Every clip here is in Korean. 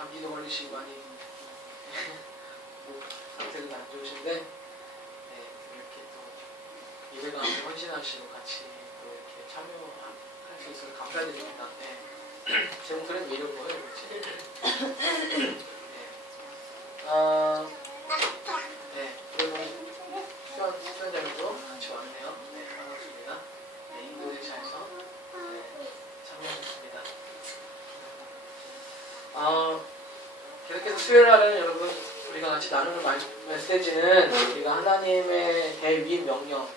감기도 걸리시고 많이 상태도 안 좋으신데 이렇게 또 예배 가운데 헌신하시고 같이 또 이렇게 참여할 수 있어서 감사드립니다. 제 목소리는 왜 이런 거예요? 그리고 수련자님도 같이 왔네요. 반갑습니다. 인도네시아에서 참여하셨습니다. 계속해서 수요일날은 여러분 우리가 같이 나누는 메시지는 우리가 하나님의 대위 명령,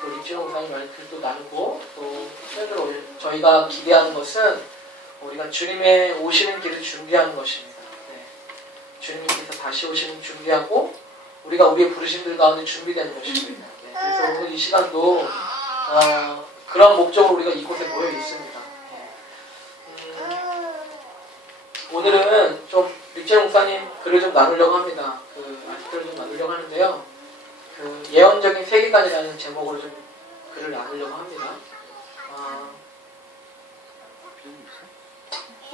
또 립지롱 목사님 말씀도 나누고 또 수요일로 저희가 기대하는 것은 우리가 주님의 오시는 길을 준비하는 것입니다. 주님께서 다시 오시는 준비하고 우리가 우리의 부르심들 가운데 준비되는 것입니다. 그래서 오늘 이 시간도 그런 목적으로 우리가 이곳에 모여 있습니다. 오늘은 좀 립지롱 목사님 글을 좀 나누려고 합니다. 그 아티클을 좀 나누려고 하는데요. 그 예언적인 세계관이라는 제목으로 좀 글을 나누려고 합니다.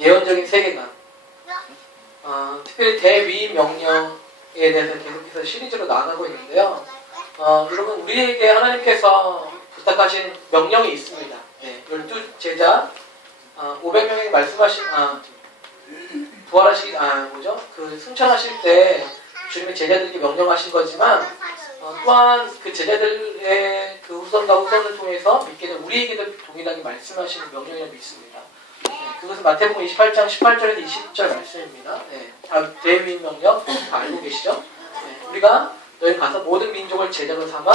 예언적인 세계관. 특별히 대위 명령에 대해서 계속해서 시리즈로 나가고 있는데요. 여러분 우리에게 하나님께서 부탁하신 명령이 있습니다. 12제자 500명에게 말씀하신 부활하시기 그 승천하실 때 주님의 제자들에게 명령하신 거지만 또한 그 제자들의 그 후손과 후손을 통해서 믿게 된 우리에게도 동일하게 말씀하시는 명령이라고 있습니다. 그것은 마태복음 28장 18절에서 20절 말씀입니다. 대위 명령 다 알고 계시죠? 우리가 너희 가서 모든 민족을 제자로 삼아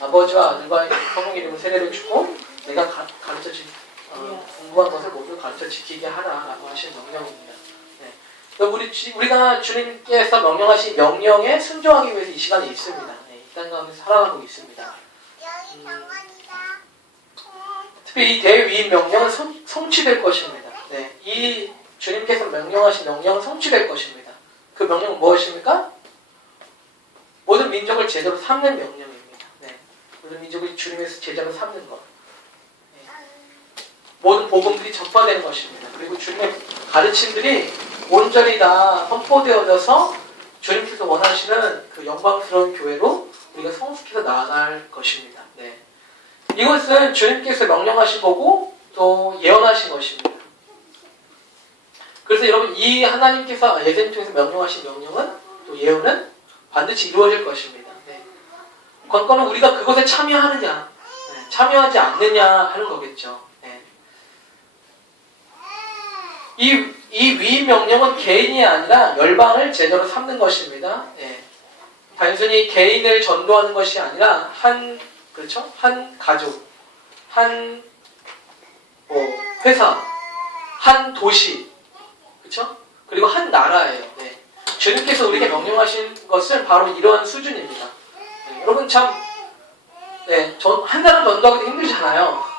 아버지와 아들과 성령 이름으로 세례를 주고 내가 가르쳐 공부한 것을 모두 가르쳐 지키게 하라라고 하신 명령입니다. 우리가 주님께서 명령하신 명령에 순종하기 위해서 이 시간에 있습니다. 이 땅 가운데 살아가고 있습니다. 특히 이 대위 명령은 성취될 것입니다. 이 주님께서 명령하신 명령은 성취될 것입니다. 그 명령은 무엇입니까? 모든 민족을 제자로 삼는 명령입니다. 모든 민족을 주님의 제자로 삼는 것. 모든 복음들이 전파되는 것입니다. 그리고 주님의 가르침들이 온전히 다 선포되어져서 주님께서 원하시는 그 영광스러운 교회로 우리가 성숙해서 나아갈 것입니다. 이것은 주님께서 명령하신 거고 또 예언하신 것입니다. 그래서 여러분 이 하나님께서 예수님 통해서 명령하신 명령은 또 예언은 반드시 이루어질 것입니다. 관건은 우리가 그것에 참여하느냐 참여하지 않느냐 하는 거겠죠. 이 위임 명령은 개인이 아니라 열방을 제자로 삼는 것입니다. 단순히 개인을 전도하는 것이 아니라 한 가족, 한 회사, 한 도시, 그리고 한 나라예요. 주님께서 우리에게 명령하신 것은 바로 이러한 수준입니다. 여러분 참, 한 사람 전도하기도 힘들잖아요.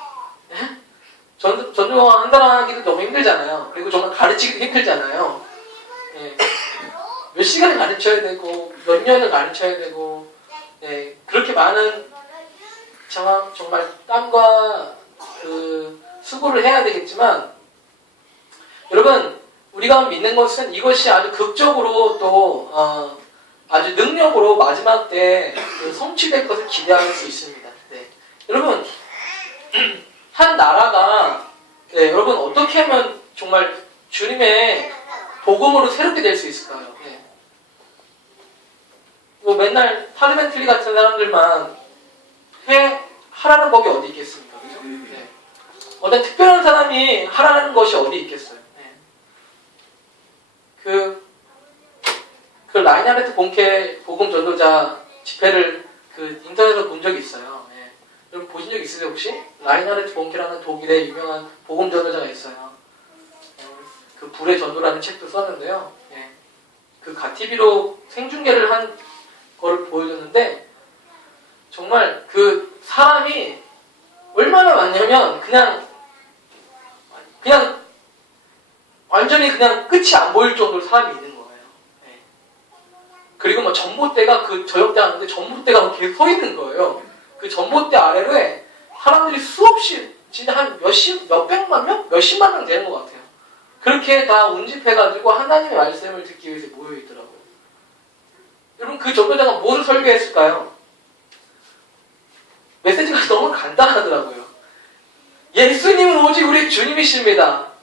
전도한다하기도 너무 힘들잖아요. 그리고 정말 가르치기도 힘들잖아요. 몇 시간을 가르쳐야 되고 몇 년을 가르쳐야 되고 그렇게 많은 정말 땀과 그 수고를 해야 되겠지만 여러분 우리가 믿는 것은 이것이 아주 극적으로 또 아주 능력으로 마지막 때 성취될 것을 기대할 수 있습니다. 여러분 한 나라가 여러분 어떻게 하면 정말 주님의 복음으로 새롭게 될 수 있을까요? 뭐 맨날 파르멘틀리 같은 사람들만 하라는 법이 어디 있겠습니까? 그죠? 어떤 특별한 사람이 하라는 것이 어디 있겠어요? 그 라인하르트 본케 복음 전도자 집회를 인터넷으로 본 적이 있어요. 여러분 보신 적 있으세요 혹시? 라인하르트 본케라는 독일의 유명한 복음 전도자가 있어요. 그 불의 전도라는 책도 썼는데요. 그 가TV로 생중계를 한 거를 보여줬는데 정말 그 사람이 얼마나 많냐면 그냥 완전히 그냥 끝이 안 보일 정도로 사람이 있는 거예요. 그리고 뭐 전봇대가 저 옆에 하는데 전봇대가 계속 서 있는 거예요. 그 전봇대 아래로에 사람들이 수없이 진짜 한 몇백만 명? 몇십만 명 되는 것 같아요. 그렇게 다 운집해가지고 하나님의 말씀을 듣기 위해서 모여있더라고요. 여러분 그 전도자가 무엇을 설교했을까요? 메시지가 너무 간단하더라고요. 예수님은 오직 우리 주님이십니다.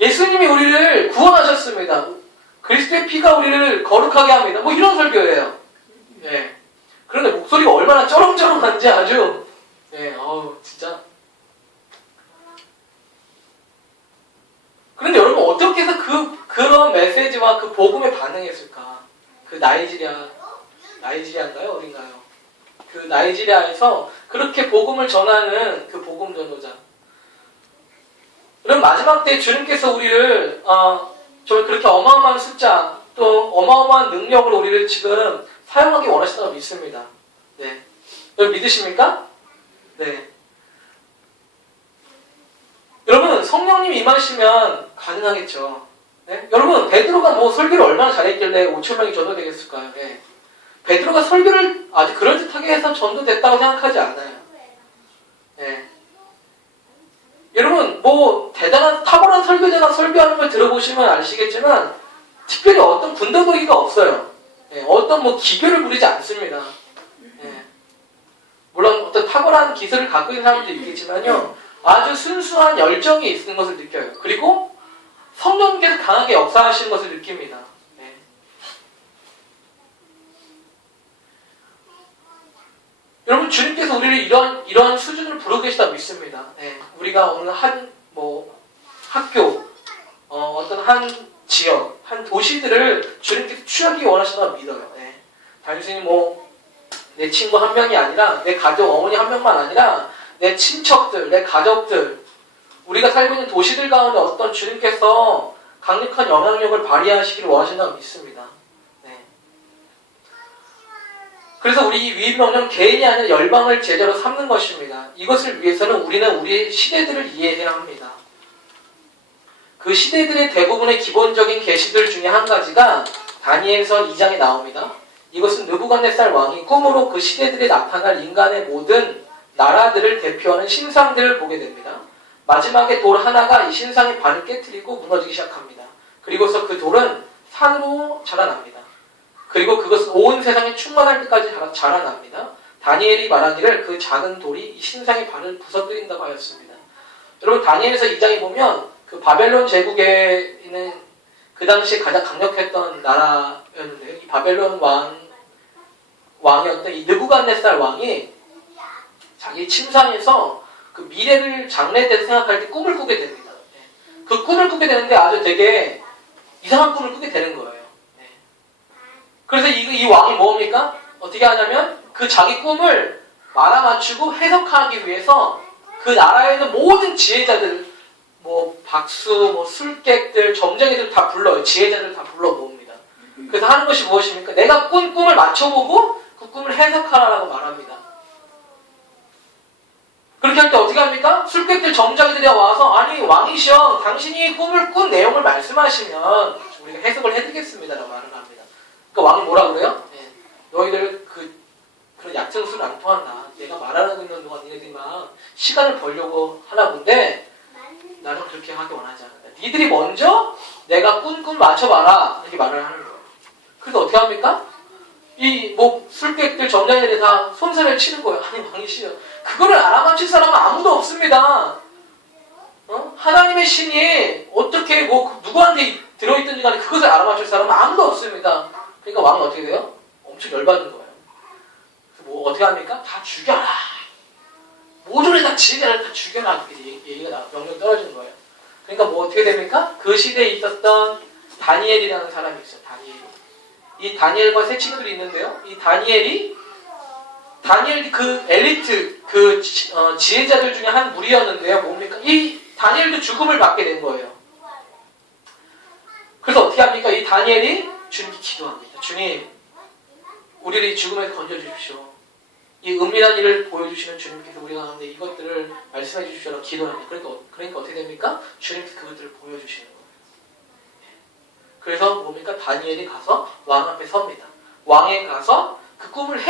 예수님이 우리를 구원하셨습니다. 그리스도의 피가 우리를 거룩하게 합니다. 뭐 이런 설교예요. 그런데 목소리가 얼마나 쩌렁쩌렁한지 아주 진짜. 그런데 여러분 어떻게 해서 그런 메시지와 그 복음에 반응했을까? 그 나이지리아인가요? 어딘가요? 그 나이지리아에서 그렇게 복음을 전하는 그 복음 전도자. 그럼 마지막 때 주님께서 우리를 정말 그렇게 어마어마한 숫자 또 어마어마한 능력으로 우리를 지금 사용하기 원하신다고 믿습니다. 네. 여러분 믿으십니까? 네. 여러분 성령님이 임하시면 가능하겠죠. 네? 여러분 베드로가 뭐 설교를 얼마나 잘했길래 5,000명이 전도되겠을까요? 네. 베드로가 설교를 아주 그럴듯하게 해서 전도됐다고 생각하지 않아요. 네. 여러분 뭐 대단한 탁월한 설교자가 설교하는 걸 들어보시면 아시겠지만 특별히 어떤 군더더기가 없어요. 네. 어떤 뭐 기교를 부리지 않습니다. 네. 물론 어떤 탁월한 기술을 갖고 있는 사람도 있겠지만요. 아주 순수한 열정이 있는 것을 느껴요. 그리고 성령께서 강하게 역사하시는 것을 느낍니다. 네. 여러분 주님께서 우리를 이런 수준으로 부르고 계시다고 믿습니다. 네. 우리가 어느 한 학교, 어떤 한 지역, 한 도시들을 주님께서 취하기 원하신다고 믿어요. 네. 단순히 뭐 내 친구 한 명이 아니라 내 가족 어머니 한 명만 아니라 내 친척들, 내 가족들, 우리가 살고 있는 도시들 가운데 어떤 주님께서 강력한 영향력을 발휘하시기를 원하신다고 믿습니다. 네. 그래서 우리 위임명령 개인이 아니라 열방을 제자로 삼는 것입니다. 이것을 위해서는 우리는 우리의 시대들을 이해해야 합니다. 그 시대들의 대부분의 기본적인 계시들 중에 한 가지가 다니엘서 2장에 나옵니다. 이것은 느부갓네살 왕이 꿈으로 그 시대들에 나타날 인간의 모든 나라들을 대표하는 신상들을 보게 됩니다. 마지막에 돌 하나가 이 신상의 반을 깨트리고 무너지기 시작합니다. 그리고서 그 돌은 산으로 자라납니다. 그리고 그것은 온 세상에 충만할 때까지 자라납니다. 다니엘이 말하기를 그 작은 돌이 이 신상의 반을 부서뜨린다고 하였습니다. 여러분 다니엘서 2장에 보면 그 바벨론 제국에 있는 그 당시에 가장 강력했던 나라였는데요. 이 바벨론 왕이었던 이 느부갓네살 왕이 자기 침상에서 그 미래를 장래 때 생각할 때 꿈을 꾸게 됩니다. 그 꿈을 꾸게 되는데 아주 되게 이상한 꿈을 꾸게 되는 거예요. 그래서 이 왕이 뭡니까? 어떻게 하냐면 그 자기 꿈을 알아맞추고 해석하기 위해서 그 나라에 있는 모든 지혜자들, 뭐 박수, 뭐 술객들, 점쟁이들 다 불러요. 지혜자들 다 불러 모읍니다. 그래서 하는 것이 무엇입니까? 내가 꾼 꿈을 맞춰보고 그 꿈을 해석하라고 말합니다. 그렇게 할 때 어떻게 합니까? 술객들, 점쟁이들이 와서 아니 왕이시여 당신이 꿈을 꾼 내용을 말씀하시면 우리가 해석을 해드리겠습니다라고 말을 합니다. 그러니까 왕이 뭐라 그래요? 너희들 그런 얕은 수는 안 통한다. 내가 말하고 있는 동안 니네들이 막 시간을 벌려고 하나 본데 나는 그렇게 하기 원하지 않는다. 니들이 먼저 내가 꾼 꿈 맞춰봐라. 이렇게 말을 하는 거예요. 그래서 어떻게 합니까? 이 뭐 술객들 점장들이 다 손살을 치는 거예요. 아니 왕이시여 그거를 알아맞힐 사람은 아무도 없습니다. 하나님의 신이 어떻게 뭐 누구한테 들어있든지 간에 그것을 알아맞힐 사람은 아무도 없습니다. 그러니까 왕이 어떻게 돼요? 엄청 열받는 거예요. 그래서 뭐 어떻게 합니까? 다 죽여라. 모조리 다 지혜자를 다 죽여라. 이렇게 얘기가 명령 떨어지는 거예요. 그러니까 뭐 어떻게 됩니까? 그 시대에 있었던 다니엘이라는 사람이 있어요. 다니엘. 이 다니엘과 세 친구들이 있는데요. 이 다니엘이 그 엘리트, 그 지혜자들 중에 한 무리였는데요. 뭡니까? 이 다니엘도 죽음을 받게 된 거예요. 그래서 어떻게 합니까? 이 다니엘이 주님께 기도합니다. 주님, 우리를 이 죽음에서 건져주십시오. 이 은밀한 일을 보여주시는 주님께서 우리가 가운데 이것들을 말씀해 주십시오라고 기도합니다. 그러니까 어떻게 됩니까? 주님께서 그것들을 보여주시는 거예요. 그래서 뭡니까? 다니엘이 가서 왕 앞에 섭니다. 왕에 가서 그 꿈을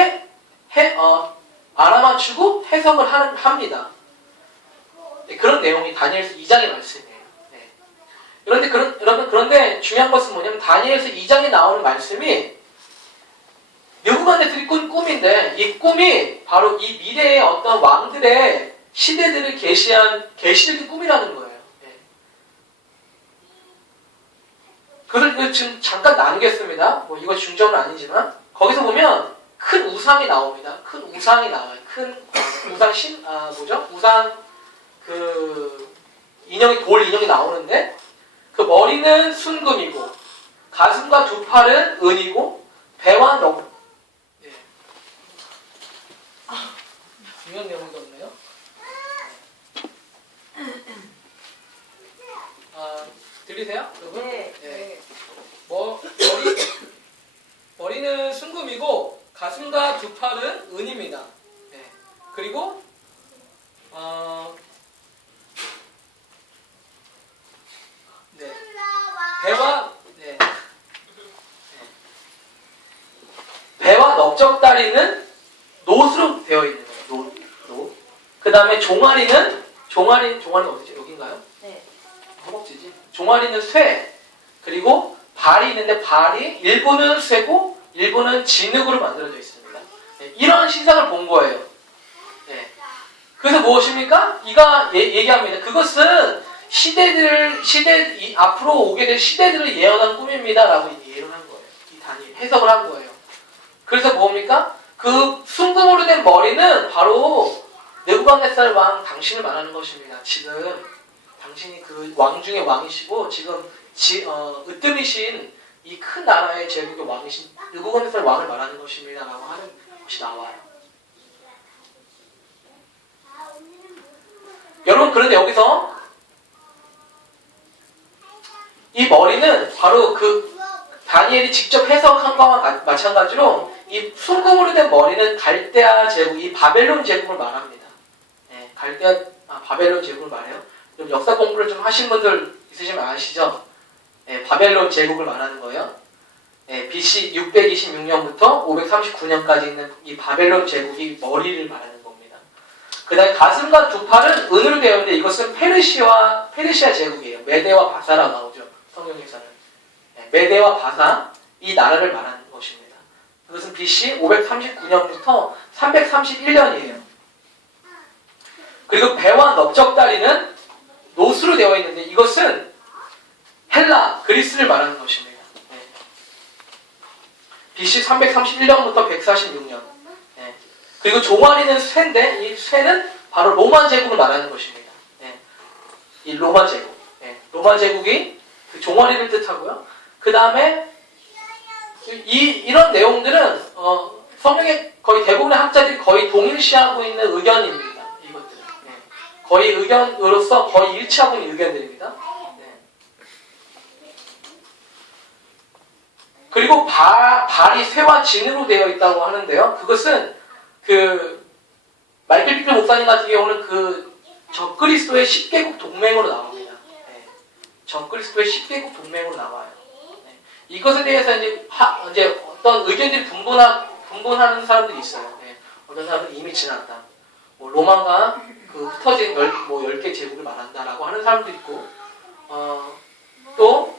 알아맞추고 해석을 합니다. 네, 그런 내용이 다니엘서 2장의 말씀이에요. 네. 그런데 중요한 것은 뭐냐면 다니엘서 2장에 나오는 말씀이 느부갓네살이 꾼 꿈인데 이 꿈이 바로 이 미래의 어떤 왕들의 시대들을 계시한 계시적인 꿈이라는 거예요. 예. 그것을 지금 잠깐 나누겠습니다. 뭐 이거 중점은 아니지만 거기서 보면 큰 우상이 나옵니다. 큰 우상이 나와요. 큰 우상 우상 돌 인형이 나오는데 그 머리는 순금이고 가슴과 두 팔은 은이고 배와 중요한 내용이 없네요. 들리세요? 여러분? 네. 네. 머리는 순금이고 가슴과 두 팔은 은입니다. 네. 그리고 네. 배와 넓적다리는 노수로 되어 있는 거예요. 노. 그 다음에 종아리는 어디지? 여긴가요? 네. 허벅지지. 종아리는 쇠. 그리고 발이 있는데 발이 일부는 쇠고 일부는 진흙으로 만들어져 있습니다. 네, 이런 신상을 본 거예요. 네. 그래서 무엇입니까? 이가 얘기합니다. 그것은 앞으로 오게 될 시대들을 예언한 꿈입니다라고 예언한 거예요. 이 단위 해석을 한 거예요. 그래서 뭡니까? 그 순금으로 된 머리는 바로 느부갓네살 왕 당신을 말하는 것입니다. 지금 당신이 그 왕 중에 왕이시고 지금 으뜸이신 이 큰 나라의 제국의 왕이신 느부갓네살 왕을 말하는 것입니다라고 하는 것이 나와요. 여러분 그런데 여기서 이 머리는 바로 그 다니엘이 직접 해석한 것과 마찬가지로 이 순금으로 된 머리는 갈대아 제국, 이 바벨론 제국을 말합니다. 네, 바벨론 제국을 말해요. 그럼 역사 공부를 좀 하신 분들 있으시면 아시죠? 네, 바벨론 제국을 말하는 거예요. 네, BC 626년부터 539년까지 있는 이 바벨론 제국이 머리를 말하는 겁니다. 그 다음에 가슴과 두 팔은 은으로 되어 있는데 이것은 페르시아 제국이에요. 메데와 바사라 나오죠. 성경에서는. 네, 메데와 바사, 이 나라를 말하는 것입니다. 그것은 BC 539년부터 331년이에요. 그리고 배와 넓적다리는 노수로 되어 있는데 이것은 헬라, 그리스를 말하는 것입니다. 네. BC 331년부터 146년. 네. 그리고 종아리는 쇠인데 이 쇠는 바로 로마 제국을 말하는 것입니다. 네. 이 로마 제국. 네. 로마 제국이 그 종아리를 뜻하고요. 그 다음에 이런 내용들은 성경의 거의 대부분의 학자들이 거의 동일시하고 있는 의견입니다. 이것들은. 네. 거의 의견으로서 거의 일치하고 있는 의견들입니다. 네. 그리고 발이 쇠와 진으로 되어 있다고 하는데요. 그것은 마이클 피클 목사님 같은 경우는 적그리스도의 10개국 동맹으로 나옵니다. 네. 적그리스도의 10개국 동맹으로 나와요. 네. 이것에 대해서 이제 어떤 의견들이 분분하는 사람들이 있어요. 네. 어떤 사람은 이미 지났다. 뭐 로마가 흩어진 10개 제국을 말한다라고 하는 사람도 있고, 또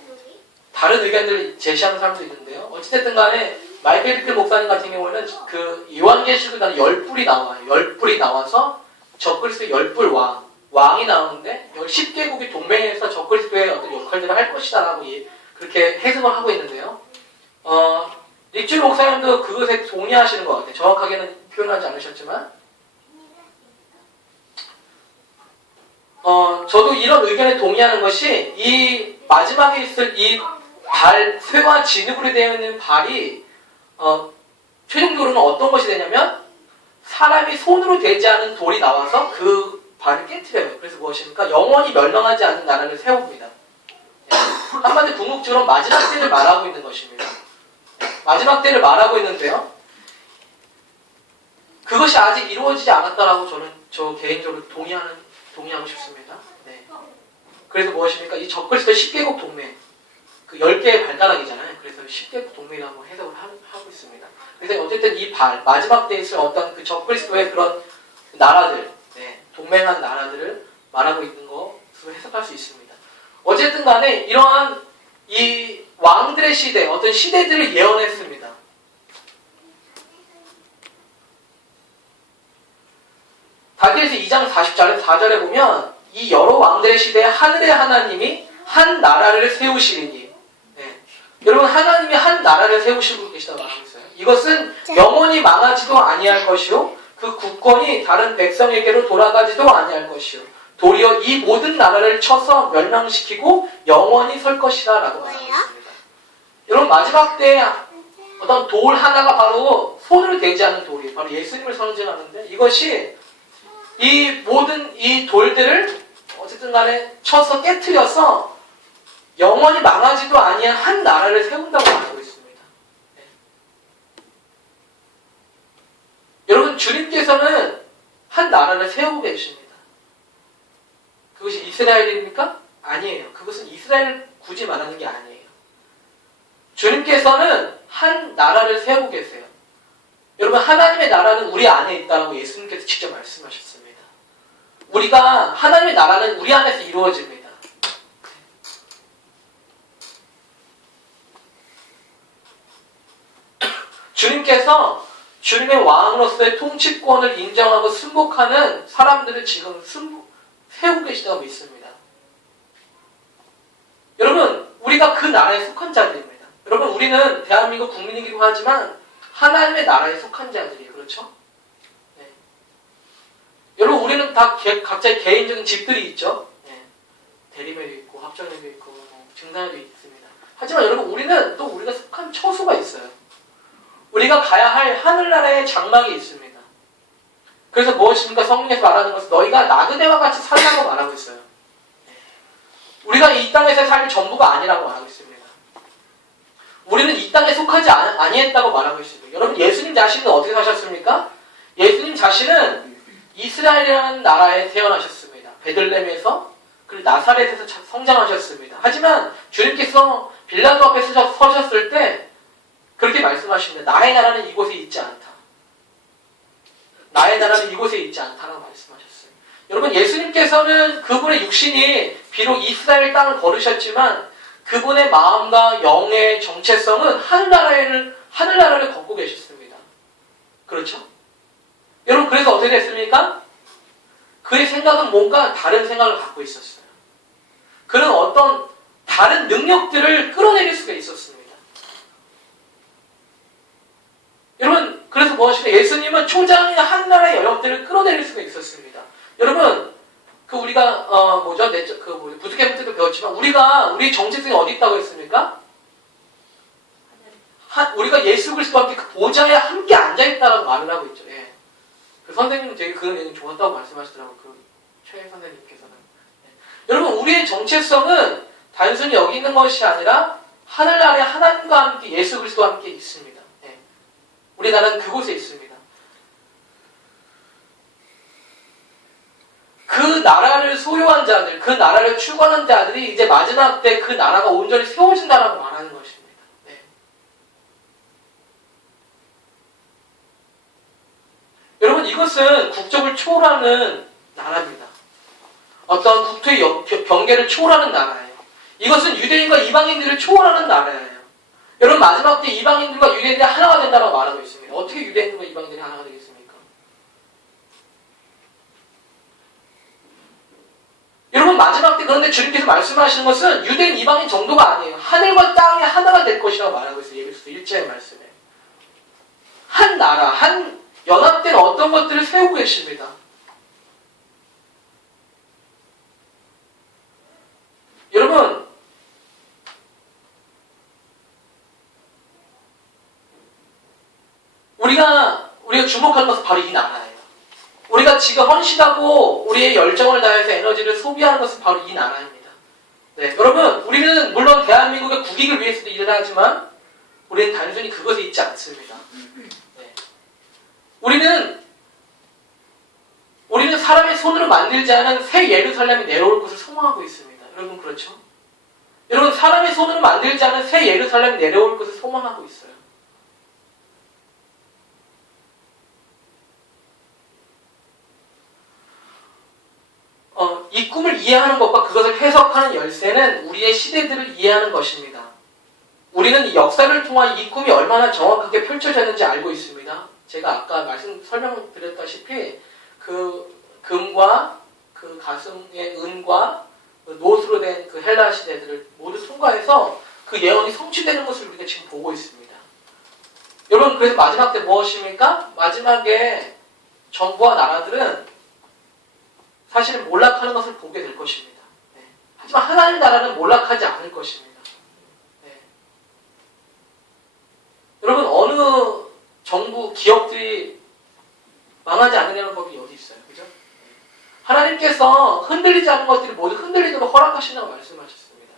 다른 의견들을 제시하는 사람도 있는데요. 어찌됐든 간에 마이클 피클 목사님 같은 경우에는 요한계시록에 10뿔이 나와요. 10뿔이 나와서 적그리스도의 10뿔 왕이 나오는데 10개국이 동맹해서 적그리스도의 어떤 역할들을 할 것이다라고 그렇게 해석을 하고 있는데요. 닉줄 목사님도 그것에 동의하시는 것 같아요. 정확하게는 표현하지 않으셨지만 저도 이런 의견에 동의하는 것이 이 마지막에 있을 이 쇠와 진흙으로 되어 있는 발이 최종적으로는 어떤 것이 되냐면 사람이 손으로 되지 않은 돌이 나와서 그 발을 깨트려요. 그래서 무엇입니까? 영원히 멸망하지 않는 나라를 세웁니다. 한마디로 궁극적으로 마지막 때를 말하고 있는 것입니다. 마지막 때를 말하고 있는데요. 그것이 아직 이루어지지 않았다라고 저 개인적으로 동의하고 싶습니다. 네. 그래서 무엇입니까? 이 적그리스도 10개국 동맹, 10개의 발가락이잖아요. 그래서 10개국 동맹이라고 해석을 하고 있습니다. 그래서 어쨌든 이 마지막 때에 있을 어떤 그 적그리스도의 그런 나라들, 네, 동맹한 나라들을 말하고 있는 것으로 해석할 수 있습니다. 어쨌든 간에 이러한 이 왕들의 시대, 어떤 시대들을 예언했습니다. 다니엘서 2장 4절에 보면 이 여러 왕들의 시대에 하늘의 하나님이 한 나라를 세우시리니, 네. 여러분 하나님이 한 나라를 세우시고 계시다고 말하고 있어요. 이것은 영원히 망하지도 아니할 것이요 그 국권이 다른 백성에게로 돌아가지도 아니할 것이요 도리어 이 모든 나라를 쳐서 멸망시키고 영원히 설 것이다 라고 말하고 있습니다. 여러분 마지막 때에 어떤 돌 하나가 바로 손으로 대지 않는 돌이에요. 바로 예수님을 상징하는데 이것이 이 모든 이 돌들을 어쨌든 간에 쳐서 깨트려서 영원히 망하지도 아니한 한 나라를 세운다고 말하고 있습니다. 네. 여러분 주님께서는 한 나라를 세우고 계십니다. 그것이 이스라엘입니까? 아니에요. 그것은 이스라엘을 굳이 말하는 게 아니에요. 주님께서는 한 나라를 세우고 계세요. 여러분 하나님의 나라는 우리 안에 있다고 예수님께서 직접 말씀하셨습니다. 우리가 하나님의 나라는 우리 안에서 이루어집니다. 주님께서 주님의 왕으로서의 통치권을 인정하고 승복하는 사람들을 지금 세우고 계시다고 믿습니다. 여러분 우리가 그 나라에 속한 자들입니다. 여러분 우리는 대한민국 국민이기도 하지만 하나님의 나라에 속한 자들이에요. 그렇죠? 네. 여러분 우리는 다 각자의 개인적인 집들이 있죠. 네. 대림에도 있고 합정에도 있고 증산에도 있습니다. 하지만 여러분 우리는 또 우리가 속한 처소가 있어요. 우리가 가야 할 하늘나라의 장막이 있습니다. 그래서 무엇입니까? 성경에서 말하는 것은 너희가 나그네와 같이 살라고 말하고 있어요. 네. 우리가 이 땅에서의 삶이 전부가 아니라고 말하고 있습니다. 우리는 이 땅에 속하지 아니했다고 말하고 있습니다. 여러분 예수님 자신은 어떻게 사셨습니까? 예수님 자신은 이스라엘이라는 나라에 태어나셨습니다. 베들레헴에서 그리고 나사렛에서 성장하셨습니다. 하지만 주님께서 빌라도 앞에 서셨을 때 그렇게 말씀하십니다. 나의 나라는 이곳에 있지 않다. 나의 나라는 이곳에 있지 않다라고 말씀하셨어요. 여러분 예수님께서는 그분의 육신이 비록 이스라엘 땅을 걸으셨지만 그분의 마음과 영의 정체성은 하늘나라를 걷고 계셨습니다. 그렇죠? 여러분 그래서 어떻게 됐습니까? 그의 생각은 뭔가 다른 생각을 갖고 있었어요. 그는 어떤 다른 능력들을 끌어내릴 수가 있었습니다. 여러분 그래서 무엇이냐? 예수님은 초장의 하늘나라의 영역들을 끌어내릴 수가 있었습니다. 여러분 우리가 부두캠프 때도 배웠지만 우리 정체성이 어디 있다고 했습니까? 우리가 예수 그리스도와 함께 그 보좌에 함께 앉아 있다라고 말을 하고 있죠. 예. 그 선생님은 되게 그 내용 좋았다고 말씀하시더라고요. 최 선생님께서는. 예. 여러분 우리의 정체성은 단순히 여기 있는 것이 아니라 하늘나라에 하나님과 함께 예수 그리스도와 함께 있습니다. 예. 우리 나라는 그곳에 있습니다. 그 나라를 소유한 자들, 그 나라를 추구하는 자들이 이제 마지막 때 그 나라가 온전히 세워진다라고 말하는 것입니다. 네. 여러분 이것은 국적을 초월하는 나라입니다. 어떤 국토의 경계를 초월하는 나라예요. 이것은 유대인과 이방인들을 초월하는 나라예요. 여러분 마지막 때 이방인들과 유대인들이 하나가 된다고 말하고 있습니다. 어떻게 유대인들과 이방인들이 하나가 되겠습니까? 여러분 마지막 때 그런데 주님께서 말씀하시는 것은 유대인 이방인 정도가 아니에요. 하늘과 땅이 하나가 될 것이라고 말하고 있어요. 예배소 1절의 말씀에. 한 나라, 한 연합된 어떤 것들을 세우고 계십니다. 여러분 우리가 주목하는 것은 바로 이 나라예요. 우리가 지금 헌신하고 우리의 열정을 다해서 에너지를 소비하는 것은 바로 이 나라입니다. 네, 여러분 우리는 물론 대한민국의 국익을 위해서도 일을 하지만 우리는 단순히 그것에 있지 않습니다. 네. 우리는 사람의 손으로 만들지 않은 새 예루살렘이 내려올 것을 소망하고 있습니다. 여러분 그렇죠? 여러분 사람의 손으로 만들지 않은 새 예루살렘이 내려올 것을 소망하고 있어요. 이 꿈을 이해하는 것과 그것을 해석하는 열쇠는 우리의 시대들을 이해하는 것입니다. 우리는 이 역사를 통한 이 꿈이 얼마나 정확하게 펼쳐졌는지 알고 있습니다. 제가 아까 설명드렸다시피 그 금과 그 가슴의 은과 그 노스로 된 그 헬라 시대들을 모두 통과해서 그 예언이 성취되는 것을 우리가 지금 보고 있습니다. 여러분, 그래서 마지막 때 무엇입니까? 마지막에 정부와 나라들은 사실은 몰락하는 것을 보게 될 것입니다. 네. 하지만 하나님의 나라는 몰락하지 않을 것입니다. 네. 여러분, 어느 정부, 기업들이 망하지 않느냐는 법이 어디 있어요? 그죠? 하나님께서 흔들리지 않은 것들이 모두 흔들리도록 허락하신다고 말씀하셨습니다.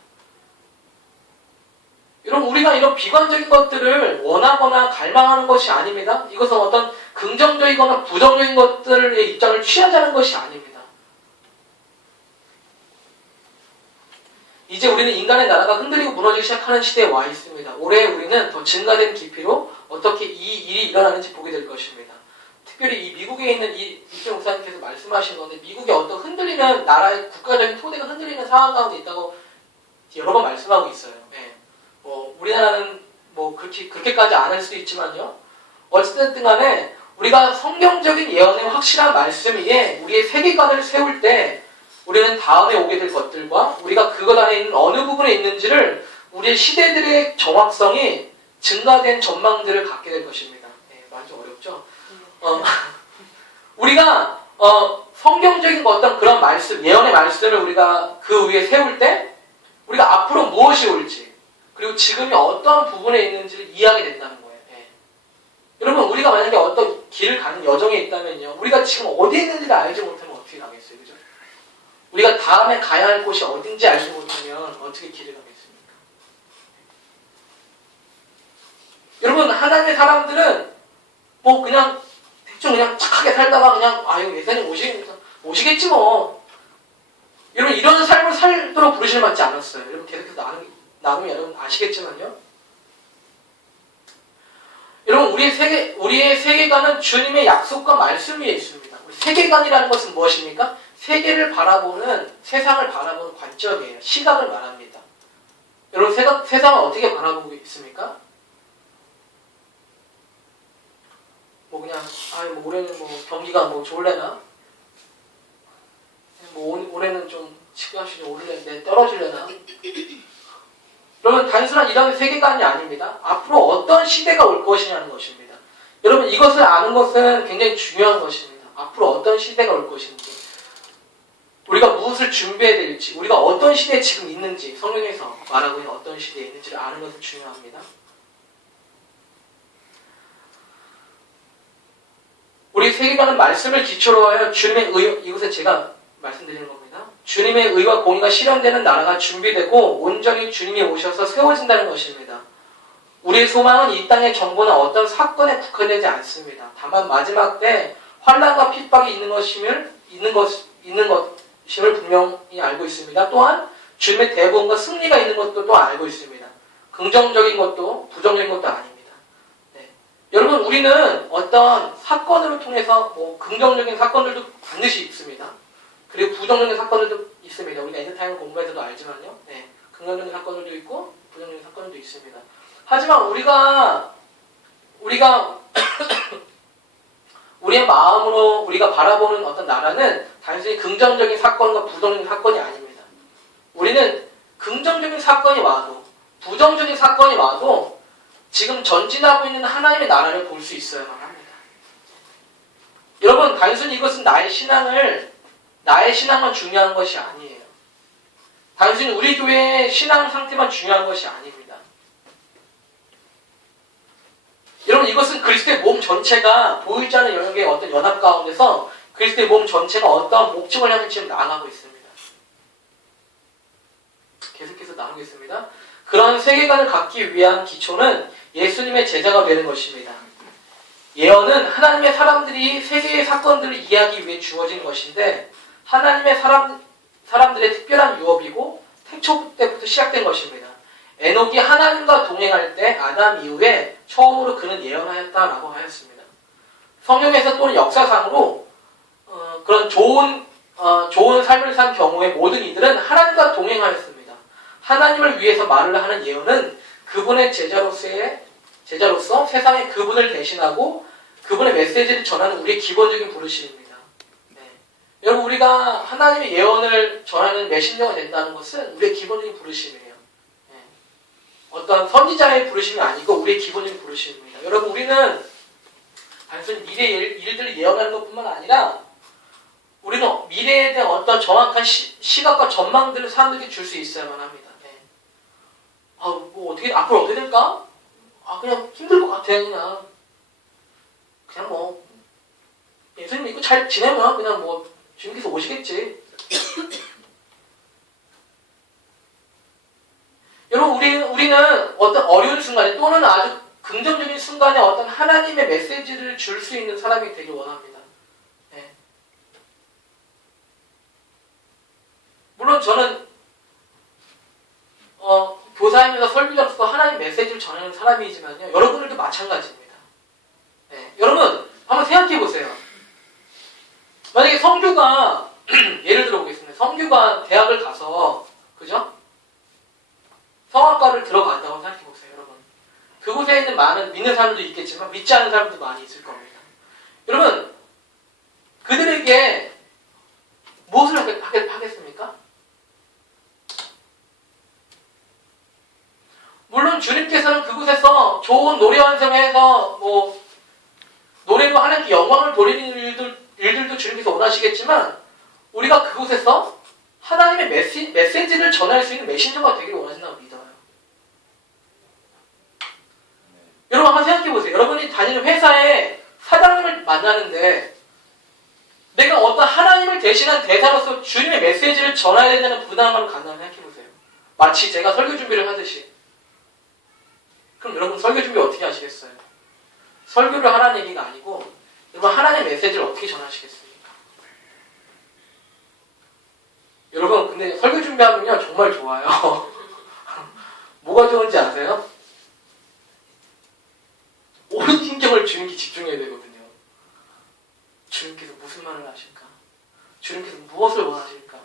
여러분, 우리가 이런 비관적인 것들을 원하거나 갈망하는 것이 아닙니다. 이것은 어떤 긍정적이거나 부정적인 것들의 입장을 취하자는 것이 아닙니다. 이제 우리는 인간의 나라가 흔들리고 무너지기 시작하는 시대에 와 있습니다. 올해 우리는 더 증가된 깊이로 어떻게 이 일이 일어나는지 보게 될 것입니다. 특별히 이 미국에 있는 이태 목사님께서 말씀하신 건데, 미국이 어떤 흔들리는 나라의 국가적인 토대가 흔들리는 상황 가운데 있다고 여러 번 말씀하고 있어요. 네. 우리나라는 그렇게까지 안 할 수도 있지만요. 어쨌든 간에 우리가 성경적인 예언의 확실한 말씀 위에 우리의 세계관을 세울 때 우리는 다음에 오게 될 것들과 우리가 그것 안에 있는 어느 부분에 있는지를 우리의 시대들의 정확성이 증가된 전망들을 갖게 될 것입니다. 네, 많이 좀 어렵죠? 우리가 성경적인 어떤 그런 말씀, 예언의 말씀을 우리가 그 위에 세울 때 우리가 앞으로 무엇이 올지, 그리고 지금이 어떠한 부분에 있는지를 이해하게 된다는 거예요. 예. 여러분, 우리가 만약에 어떤 길을 가는 여정에 있다면요, 우리가 지금 어디에 있는지를 알지 못하면 어떻게 가겠어요? 그죠? 우리가 다음에 가야 할 곳이 어딘지 알지 못하면 어떻게 길을 가겠습니까? 여러분, 하나님의 사람들은 그냥 대충 그냥 착하게 살다가 그냥 예수님 오시겠지 뭐. 여러분, 이런 삶을 살도록 부르심을 받지 않았어요. 여러분, 계속해서 나누면 여러분 아시겠지만요. 여러분, 우리의 세계관은 주님의 약속과 말씀 위에 있습니다. 세계관이라는 것은 무엇입니까? 세계를 바라보는, 세상을 바라보는 관점이에요. 시각을 말합니다. 여러분, 세상을 어떻게 바라보고 있습니까? 올해는 경기가 좋을래나? 올해는 좀 치료하시죠. 올해 떨어질래나? 여러분, 단순한 이런 세계관이 아닙니다. 앞으로 어떤 시대가 올 것이냐는 것입니다. 여러분, 이것을 아는 것은 굉장히 중요한 것입니다. 앞으로 어떤 시대가 올 것인지, 우리가 무엇을 준비해야 될지, 우리가 어떤 시대에 지금 있는지, 성경에서 말하고 있는 어떤 시대에 있는지를 아는 것은 중요합니다. 우리 세계관은 말씀을 기초로 하여 주님의 이것은 제가 말씀드리는 겁니다. 주님의 의와 공의가 실현되는 나라가 준비되고 온전히 주님이 오셔서 세워진다는 것입니다. 우리의 소망은 이 땅의 정보나 어떤 사건에 국한되지 않습니다. 다만 마지막 때 환난과 핍박이 있는 것임을 분명히 알고 있습니다. 또한 주님의 대부분과 승리가 있는 것도 또 알고 있습니다. 긍정적인 것도 부정적인 것도 아닙니다. 네. 여러분, 우리는 어떤 사건으로 통해서 긍정적인 사건들도 반드시 있습니다. 그리고 부정적인 사건들도 있습니다. 우리가 엔터테인먼트 공부에서도 알지만요. 네, 긍정적인 사건들도 있고 부정적인 사건들도 있습니다. 하지만 우리가 우리의 마음으로 우리가 바라보는 어떤 나라는 단순히 긍정적인 사건과 부정적인 사건이 아닙니다. 우리는 긍정적인 사건이 와도 부정적인 사건이 와도 지금 전진하고 있는 하나님의 나라를 볼 수 있어야만 합니다. 여러분, 단순히 이것은 나의 신앙만 중요한 것이 아니에요. 단순히 우리 교회의 신앙 상태만 중요한 것이 아닙니다. 여러분, 이것은 그리스도의 몸 전체가 보이지 않는 영역의 어떤 연합 가운데서 그리스도의 몸 전체가 어떠한 목적을 향해 지금 나아가고 있습니다. 계속해서 나누겠습니다. 그런 세계관을 갖기 위한 기초는 예수님의 제자가 되는 것입니다. 예언은 하나님의 사람들이 세계의 사건들을 이해하기 위해 주어진 것인데 하나님의 사람들의 특별한 유업이고 태초 때부터 시작된 것입니다. 에녹이 하나님과 동행할 때 아담 이후에 처음으로 그는 예언하였다라고 하였습니다. 성경에서 또는 역사상으로 그런 좋은 좋은 삶을 산 경우에 모든 이들은 하나님과 동행하였습니다. 하나님을 위해서 말을 하는 예언은 그분의 제자로서 세상에 그분을 대신하고 그분의 메시지를 전하는 우리의 기본적인 부르심입니다. 네. 여러분, 우리가 하나님의 예언을 전하는 메신저가 된다는 것은 우리의 기본적인 부르심이에요. 네. 어떤 선지자의 부르심이 아니고 우리의 기본적인 부르심입니다. 여러분, 우리는 단순히 미래의 일들을 예언하는 것뿐만 아니라 우리는 미래에 대한 어떤 정확한 시각과 전망들을 사람들에게 줄 수 있어야만 합니다. 네. 앞으로 어떻게 될까? 그냥 힘들 것 같아, 그냥 뭐, 예수님 믿고 잘 지내면 그냥 뭐, 주님께서 오시겠지. 여러분, 우리는 어떤 어려운 순간에 또는 아주 긍정적인 순간에 어떤 하나님의 메시지를 줄 수 있는 사람이 되길 원합니다. 네. 물론 저는 교사이면서 설교자로서 하나님 메시지를 전하는 사람이지만요. 여러분들도 마찬가지입니다. 네. 여러분 한번 생각해 보세요. 만약에 성규가 예를 들어 보겠습니다. 성규가 대학을 가서 그죠? 성악과를 들어간다고 생각해 보세요. 여러분. 그곳에 있는 많은 믿는 사람도 있겠지만 믿지 않는 사람도 많이 있을 겁니다. 여러분 그들에게 무엇을 하겠습니까? 물론 주님께서는 그곳에서 좋은 노래 완성해서 뭐 노래로 하나님께 영광을 돌리는 일들도 주님께서 원하시겠지만 우리가 그곳에서 하나님의 메시지를 전할 수 있는 메신저가 되기를 원하신다고 믿어요. 여러분 한번 생각해 보세요. 여러분이 다니는 회사에 사장님을 만나는데 내가 어떤 하나님을 대신한 대사로서 주님의 메시지를 전해야 된다는 부담감을 갖는다고 생각해 보세요. 마치 제가 설교 준비를 하듯이. 그럼 여러분 설교 준비 어떻게 하시겠어요? 설교를 하라는 얘기가 아니고 여러분 하나님의 메시지를 어떻게 전하시겠습니까? 여러분 근데 설교 준비하면요 정말 좋아요. 뭐가 좋은지 아세요? 온 신경을 주님께 집중해야 되거든요. 주님께서 무슨 말을 하실까? 주님께서 무엇을 원하실까?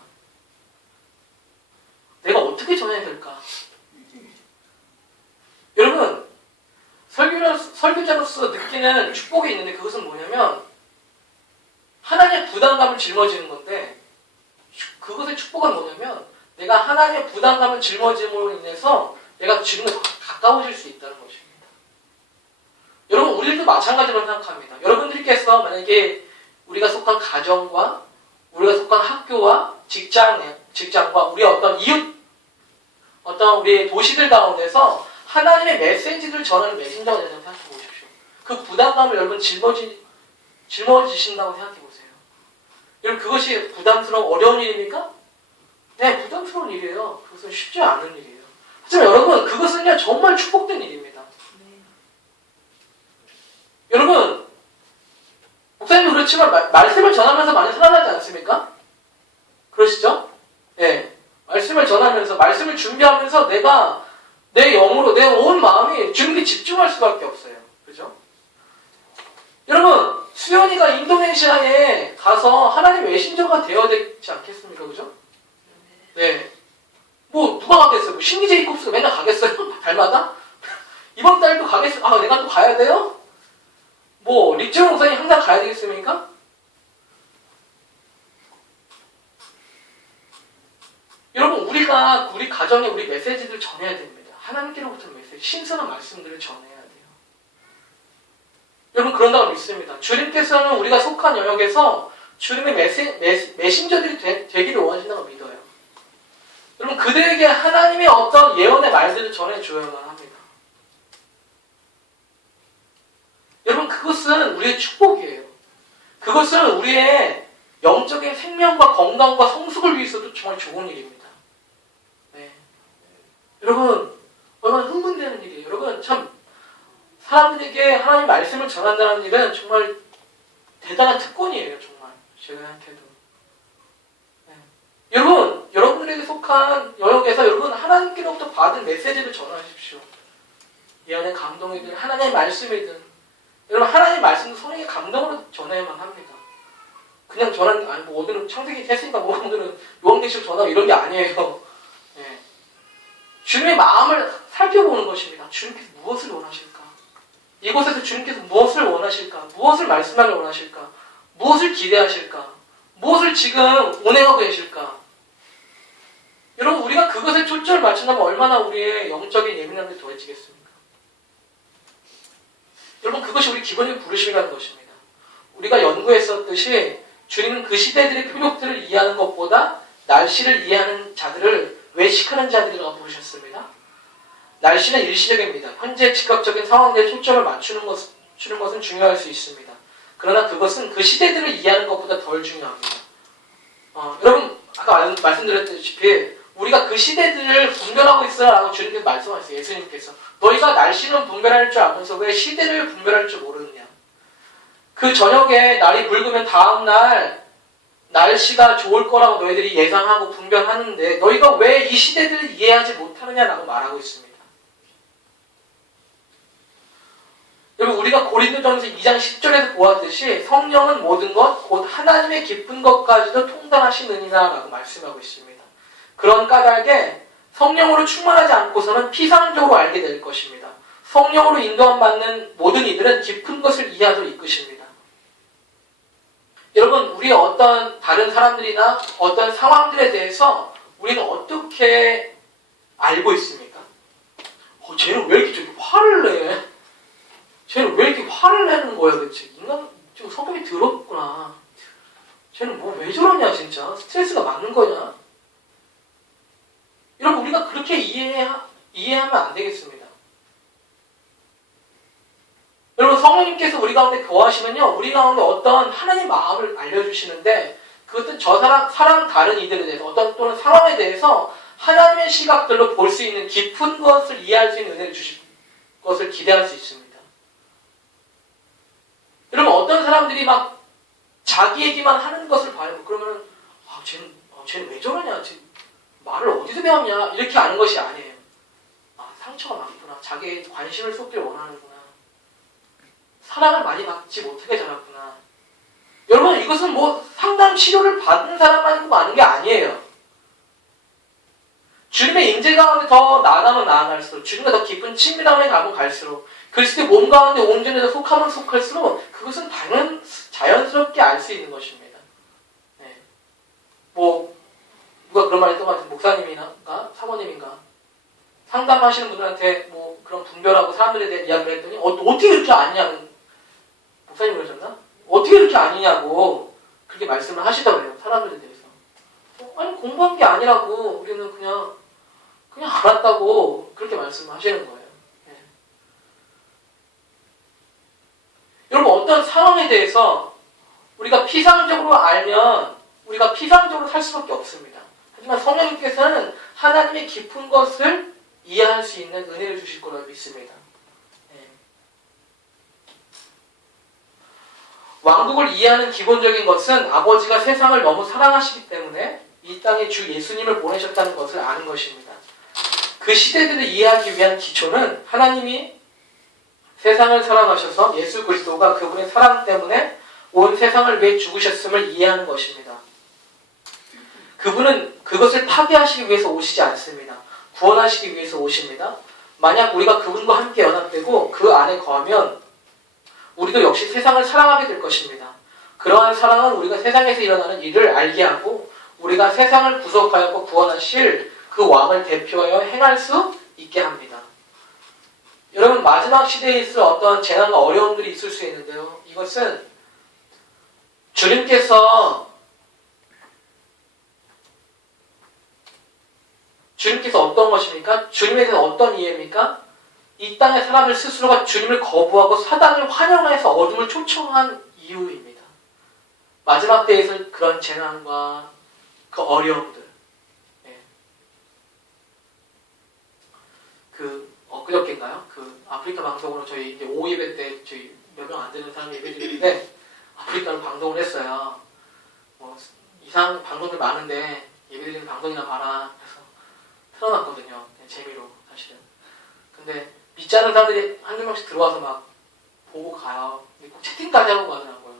내가 어떻게 전해야 될까? 여러분 설교자로서 느끼는 축복이 있는데 그것은 뭐냐면 하나님의 부담감을 짊어지는 건데 그것의 축복은 뭐냐면 내가 하나님의 부담감을 짊어짐으로 인해서 내가 주님과 가까워질 수 있다는 것입니다. 여러분 우리들도 마찬가지로 생각합니다. 여러분들께서 만약에 우리가 속한 가정과 우리가 속한 학교와 직장과 우리 어떤 이웃 어떤 우리 도시들 가운데서 하나님의 메시지를 전하는 메신저가 된다고 생각해 보십시오. 그 부담감을 여러분 짊어지신다고 생각해 보세요. 여러분 그것이 부담스러운 어려운 일입니까? 네, 부담스러운 일이에요. 그것은 쉽지 않은 일이에요. 하지만 여러분 그것은요 정말 축복된 일입니다. 여러분 목사님도 그렇지만 말씀을 전하면서 많이 살아나지 않습니까? 그러시죠? 네. 말씀을 전하면서 말씀을 준비하면서 내가 내 영으로 내 온 마음이 주님께 집중할 수밖에 없어요. 그죠? 여러분 수연이가 인도네시아에 가서 하나님 메신저가 되어야 되지 않겠습니까? 그죠? 네. 뭐 누가 가겠어요? 뭐 신기 제이콥스가 맨날 가겠어요? 달마다? 이번 달도 가겠어요? 내가 또 가야 돼요? 뭐 립지원 목사님 항상 가야 되겠습니까? 여러분 우리 가정에 우리 메시지를 전해야 됩니다. 하나님께로부터 메시지, 신선한 말씀들을 전해야 돼요. 여러분 그런다고 믿습니다. 주님께서는 우리가 속한 영역에서 주님의 메신저들이 되기를 원하신다고 믿어요. 여러분 그들에게 하나님의 어떤 예언의 말들을 전해줘야만 합니다. 여러분 그것은 우리의 축복이에요. 그것은 우리의 영적인 생명과 건강과 성숙을 위해서도 정말 좋은 일입니다. 네. 여러분 얼마나 흥분되는 일이에요. 여러분 참 사람들에게 하나님 말씀을 전한다는 일은 정말 대단한 특권이에요. 정말 제가 생각해도. 네. 여러분 여러분들에게 속한 영역에서 여러분 하나님께로부터 받은 메시지를 전하십시오. 예언의 감동이든 하나님의 말씀이든 여러분 하나님의 말씀도 성령의 감동으로 전해야만 합니다. 그냥 전한 아니 뭐 오늘은 창세기 했으니까 뭐 오늘은 요한계시록 전하고 이런 게 아니에요. 예. 주님의 마음을 살펴보는 것입니다. 주님께서 무엇을 원하실까? 이곳에서 주님께서 무엇을 원하실까? 무엇을 말씀하려 원하실까? 무엇을 기대하실까? 무엇을 지금 운행하고 계실까? 여러분 우리가 그것에 초점을 맞춘다면 얼마나 우리의 영적인 예민함이 더해지겠습니까? 여러분 그것이 우리 기본적인 부르심이라는 것입니다. 우리가 연구했었듯이 주님은 그 시대들의 표적들을 이해하는 것보다 날씨를 이해하는 자들을 외식하는 자들이라고 부르셨습니다. 날씨는 일시적입니다. 현재 즉각적인 상황들에 초점을 맞추는 것은 중요할 수 있습니다. 그러나 그것은 그 시대들을 이해하는 것보다 덜 중요합니다. 여러분 아까 말씀드렸다시피 우리가 그 시대들을 분별하고 있으라고 주님께서 말씀하셨어요. 예수님께서 너희가 날씨는 분별할 줄 알면서 왜 시대를 분별할 줄 모르느냐. 그 저녁에 날이 붉으면 다음날 날씨가 좋을 거라고 너희들이 예상하고 분별하는데 너희가 왜 이 시대들을 이해하지 못하느냐라고 말하고 있습니다. 여러분 우리가 고린도전서 2장 10절에서 보았듯이 성령은 모든 것 곧 하나님의 기쁜 것까지도 통달하시느니라 라고 말씀하고 있습니다. 그런 까닭에 성령으로 충만하지 않고서는 피상적으로 알게 될 것입니다. 성령으로 인도함 받는 모든 이들은 깊은 것을 이해하도록 이끄십니다. 여러분 우리 어떤 다른 사람들이나 어떤 상황들에 대해서 우리는 어떻게 알고 있습니까? 쟤는 왜 이렇게 저렇게 화를 내? 쟤는 왜 이렇게 화를 내는 거야 대체? 인간 좀 성격이 더럽구나. 쟤는 뭐 왜 저러냐 진짜? 스트레스가 많은 거냐? 여러분 우리가 그렇게 이해하면 안 되겠습니다. 여러분 성령님께서 우리 가운데 거하시면요 우리 가운데 어떤 하나님 마음을 알려주시는데 그것은 저 사람 다른 이들에 대해서 어떤 또는 상황에 대해서 하나님의 시각들로 볼 수 있는 깊은 것을 이해할 수 있는 은혜를 주실 것을 기대할 수 있습니다. 여러분 어떤 사람들이 막 자기 얘기만 하는 것을 봐요. 그러면 쟤는 왜 저러냐? 쟤 말을 어디서 배웠냐? 이렇게 아는 것이 아니에요. 상처가 많구나. 자기의 관심을 쏟길 원하는구나. 사랑을 많이 받지 못하게 자랐구나. 여러분 이것은 뭐 상담 치료를 받은 사람만 있고 아는 게 아니에요. 주님의 임재 가운데 더 나아가면 나아갈수록 주님과 더 깊은 친밀함에 가면 갈수록 그리스도의 몸 가운데 온전히 속하면 속할수록 그것은 자연스럽게 알 수 있는 것입니다. 네. 뭐 누가 그런 말 했던 것 같아요. 목사님인가 사모님인가 상담하시는 분들한테 뭐 그런 분별하고 사람들에 대해 이야기를 했더니 어떻게 이렇게 아니냐고 목사님 그러셨나? 어떻게 이렇게 아니냐고 그렇게 말씀을 하시더래요. 사람들에 대해서. 아니 공부한 게 아니라고 우리는 그냥 알았다고 그렇게 말씀을 하시는 거예요. 네. 여러분 어떤 상황에 대해서 우리가 피상적으로 알면 우리가 피상적으로 살 수밖에 없습니다. 하지만 성령님께서는 하나님의 깊은 것을 이해할 수 있는 은혜를 주실 거라고 믿습니다. 네. 왕국을 이해하는 기본적인 것은 아버지가 세상을 너무 사랑하시기 때문에 이 땅에 주 예수님을 보내셨다는 것을 아는 것입니다. 그 시대들을 이해하기 위한 기초는 하나님이 세상을 사랑하셔서 예수 그리스도가 그분의 사랑 때문에 온 세상을 위해 죽으셨음을 이해하는 것입니다. 그분은 그것을 파괴하시기 위해서 오시지 않습니다. 구원하시기 위해서 오십니다. 만약 우리가 그분과 함께 연합되고 그 안에 거하면 우리도 역시 세상을 사랑하게 될 것입니다. 그러한 사랑은 우리가 세상에서 일어나는 일을 알게 하고 우리가 세상을 구속하여 구원하실 그 왕을 대표하여 행할 수 있게 합니다. 여러분 마지막 시대에 있을 어떤 재난과 어려움들이 있을 수 있는데요. 이것은 주님께서 어떤 것입니까? 주님에 대한 어떤 이해입니까? 이 땅의 사람들 스스로가 주님을 거부하고 사단을 환영해서 어둠을 초청한 이유입니다. 마지막 때에서 그런 재난과 그 어려움들. 네. 엊그저께인가요? 아프리카 방송으로 저희 이제 오후 예배 때 저희 몇 명 안 되는 사람이 예배 드리는데 아프리카로 방송을 했어요. 뭐 이상 방송들 많은데 예배 드리는 방송이나 봐라. 그래서 틀어놨거든요. 그냥 재미로 사실은. 근데 믿지 않는 사람들이 한두 명씩 들어와서 막 보고 가요. 꼭 채팅까지 하고 가더라고요.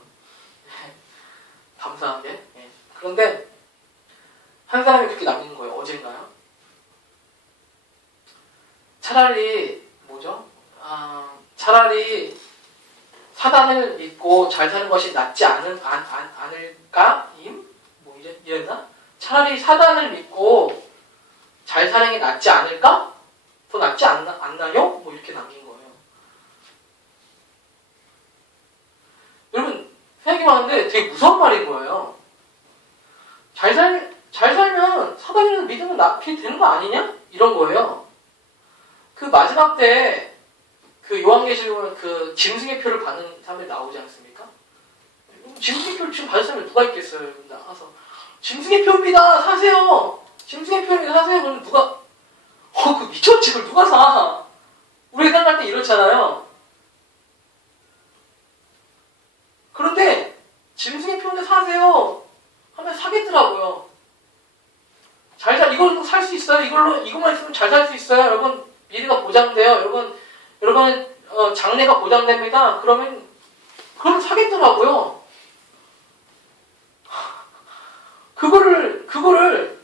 감사하게. 예. 그런데 한 사람이 그렇게 남긴 거예요. 어젠가요? 차라리 뭐죠? 차라리 사단을 믿고 잘 사는 것이 낫지 않을까? 뭐 이랬나? 차라리 사단을 믿고 잘 사는 게 낫지 않을까? 더 낫지 않나요? 뭐 이렇게 남긴 거예요. 여러분 생각해봤는데 되게 무서운 말인 거예요. 잘 살면 사단을 믿으면 낫게 되는 거 아니냐? 이런 거예요. 그 마지막 때 그 요한계시록은 그 짐승의 표를 받는 사람이 나오지 않습니까? 짐승의 표를 지금 받을 사람이 누가 있겠어요? 여러분 나가서 짐승의 표입니다. 사세요. 짐승의 표입니다. 사세요. 그러면 누가 그 미쳤지 그걸 누가 사? 우리가 생각할 때 이렇잖아요. 그런데 짐승의 표인데 사세요 하면 사겠더라고요. 이걸로 살 수 있어요. 이것만 있으면 잘 살 수 있어요. 여러분 미래가 보장돼요. 여러분 장래가 보장됩니다. 그러면 사겠더라고요. 그런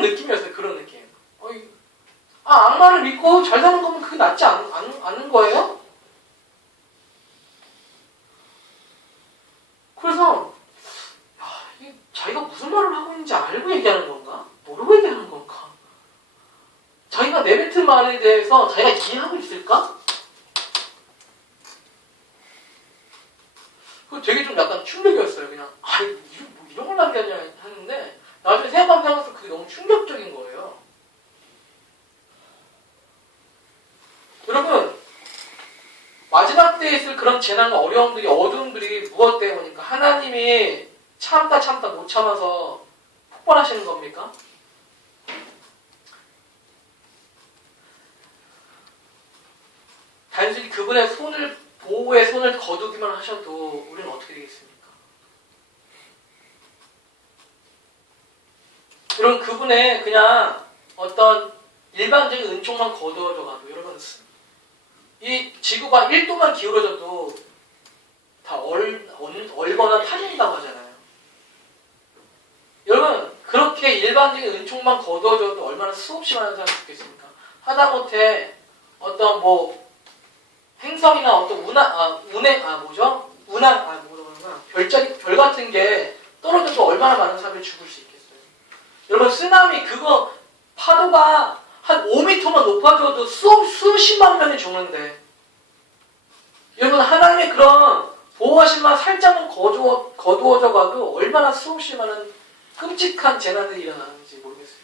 느낌이었어요. 그런 느낌. 악마를 믿고 잘 사는 거면 그게 낫지 않는 거예요? 그래서 자기가 무슨 말을 하고 있는지 알고 얘기하는 건가? 모르고 얘기하는 건가? 자기가 내뱉은 말에 대해서 자기가 이해하고 있을까? 그거 되게 좀 약간 충격이었어요. 그냥 이런 걸 남겨야 하는데 나중에 생각하면서 그게 너무 충격적인 거예요. 여러분 마지막 때에 있을 그런 재난과 어려움들이 무엇 때문입니까? 하나님이 참다 못 참아서 폭발하시는 겁니까? 단순히 그분의 보호의 손을 거두기만 하셔도 우리는 어떻게 되겠습니까? 여러분 그분의 그냥 어떤 일반적인 은총만 거두어져가도 여러분 이 지구가 1도만 기울어져도 다 얼거나 타진다고 하잖아요. 여러분 그렇게 일반적인 은총만 거두어져도 얼마나 수없이 많은 사람이 있겠습니까? 하다못해 어떤 행성이나 어떤 별 같은 게 떨어져도 얼마나 많은 사람이 죽을 수 있겠어요. 여러분 쓰나미 그거 파도가 한 5m만 높아져도 수십만 명이 죽는데 여러분 하나님의 그런 보호하심만 살짝만 거두어져 가도 얼마나 수없이 많은 끔찍한 재난들이 일어나는지 모르겠어요.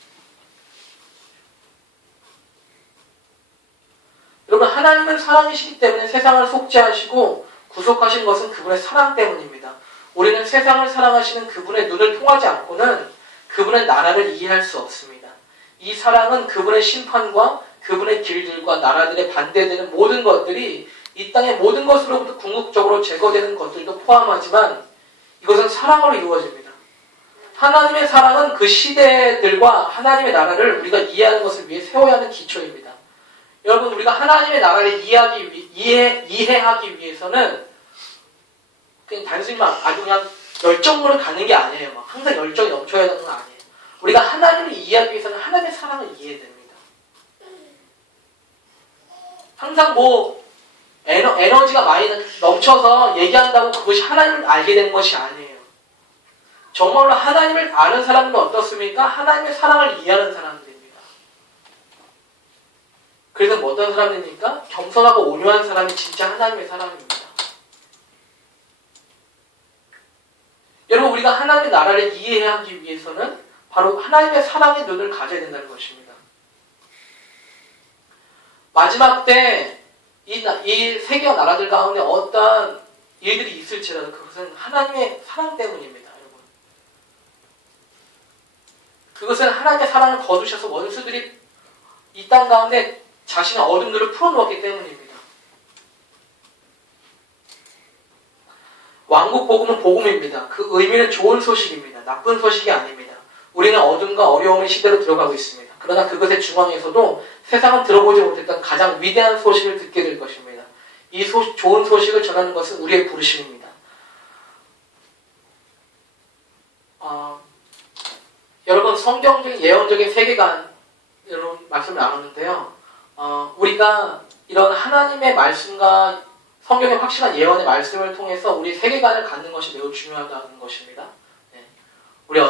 여러분 하나님은 사랑이시기 때문에 세상을 속죄하시고 구속하신 것은 그분의 사랑 때문입니다. 우리는 세상을 사랑하시는 그분의 눈을 통하지 않고는 그분의 나라를 이해할 수 없습니다. 이 사랑은 그분의 심판과 그분의 길들과 나라들의 반대되는 모든 것들이 이 땅의 모든 것으로부터 궁극적으로 제거되는 것들도 포함하지만 이것은 사랑으로 이루어집니다. 하나님의 사랑은 그 시대들과 하나님의 나라를 우리가 이해하는 것을 위해 세워야 하는 기초입니다. 여러분 우리가 하나님의 나라를 이해하기 위해서는 그냥 단순히 아주 그냥 열정으로 가는 게 아니에요. 항상 열정이 넘쳐야 하는 건 아니에요. 우리가 하나님을 이해하기 위해서는 하나님의 사랑을 이해해야 됩니다. 항상 에너지가 많이 넘쳐서 얘기한다고 그것이 하나님을 알게 되는 것이 아니에요. 정말로 하나님을 아는 사람은 어떻습니까? 하나님의 사랑을 이해하는 사람들입니다. 그래서 어떤 사람입니까? 겸손하고 온유한 사람이 진짜 하나님의 사람입니다. 여러분 우리가 하나님의 나라를 이해하기 위해서는 바로 하나님의 사랑의 눈을 가져야 된다는 것입니다. 마지막 때 이 세계와 나라들 가운데 어떠한 일들이 있을지라도 그것은 하나님의 사랑 때문입니다. 여러분. 그것은 하나님의 사랑을 거두셔서 원수들이 이 땅 가운데 자신의 어둠들을 풀어놓았기 때문입니다. 왕국 복음은 복음입니다. 그 의미는 좋은 소식입니다. 나쁜 소식이 아닙니다. 우리는 어둠과 어려움의 시대로 들어가고 있습니다. 그러나 그것의 중앙에서도 세상은 들어보지 못했던 가장 위대한 소식을 듣게 될 것입니다. 이 좋은 소식을 전하는 것은 우리의 부르심입니다. 성경적인 예언적인 세계관으로 말씀을 나누는데요. 우리가 이런 하나님의 말씀과 성경의 확실한 예언의 말씀을 통해서 우리 세계관을 갖는 것이 매우 중요하다는 것입니다. 네. 우리